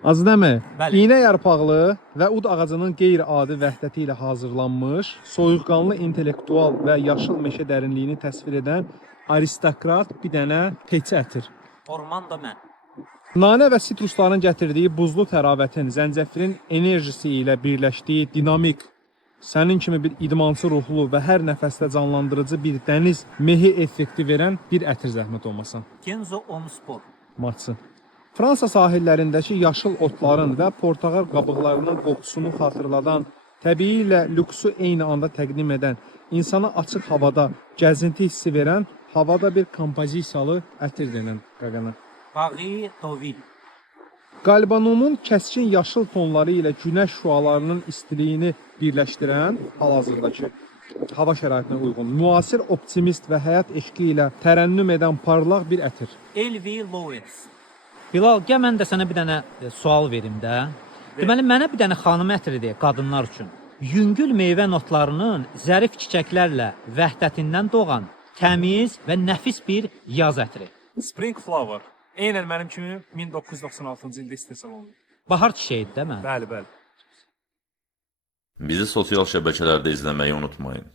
Azdəmi, Bəli. iynə yarpaqlı və ud ağacının qeyri-adi vəhdəti ilə hazırlanmış, soyuqqanlı intellektual və yaşıl meşə dərinliyini təsvir edən aristokrat bir dənə peçi ətir. Orman da mən. Nanə və sitrusların gətirdiyi buzlu təravətin, zəncəfilin enerjisi ilə birləşdiyi dinamik, sənin kimi bir idmançı ruhlu və hər nəfəsdə canlandırıcı bir dəniz mehi effekti verən bir ətir zəhmət olmasın. Kenzo Omspor. Matsı. Fransa sahillərindəki yaşıl otların və portağal qabıqlarının qoxusunu xatırladan, təbii ilə lüksu eyni anda təqdim edən, insana açıq havada gəzinti hissi verən, havada bir kompozisiyalı ətir denən qaqana. Paris Deauville. Qalbanumun kəskin yaşıl tonları ilə günəş şüalarının istiliyini birləşdirən, hal-hazırdakı hava şəraitinə uyğun, müasir optimist və həyat eşqi ilə tərənnüm edən parlaq bir ətir. Elvi Lowes. Bilal, gəl mən də sənə bir dənə sual verim də. Deməli, mənə bir dənə xanım ətiri deyə qadınlar üçün. Yüngül meyvə notlarının zərif çiçəklərlə vəhdətindən doğan təmiz və nəfis bir yaz ətiri. Spring Flower. Eynən mənim kimi 1996-cı ildə istehsal olundu. Bahar çiçəyidir də mən. Bəli, bəli. Bizi sosial şəbəkələrdə izləməyi unutmayın.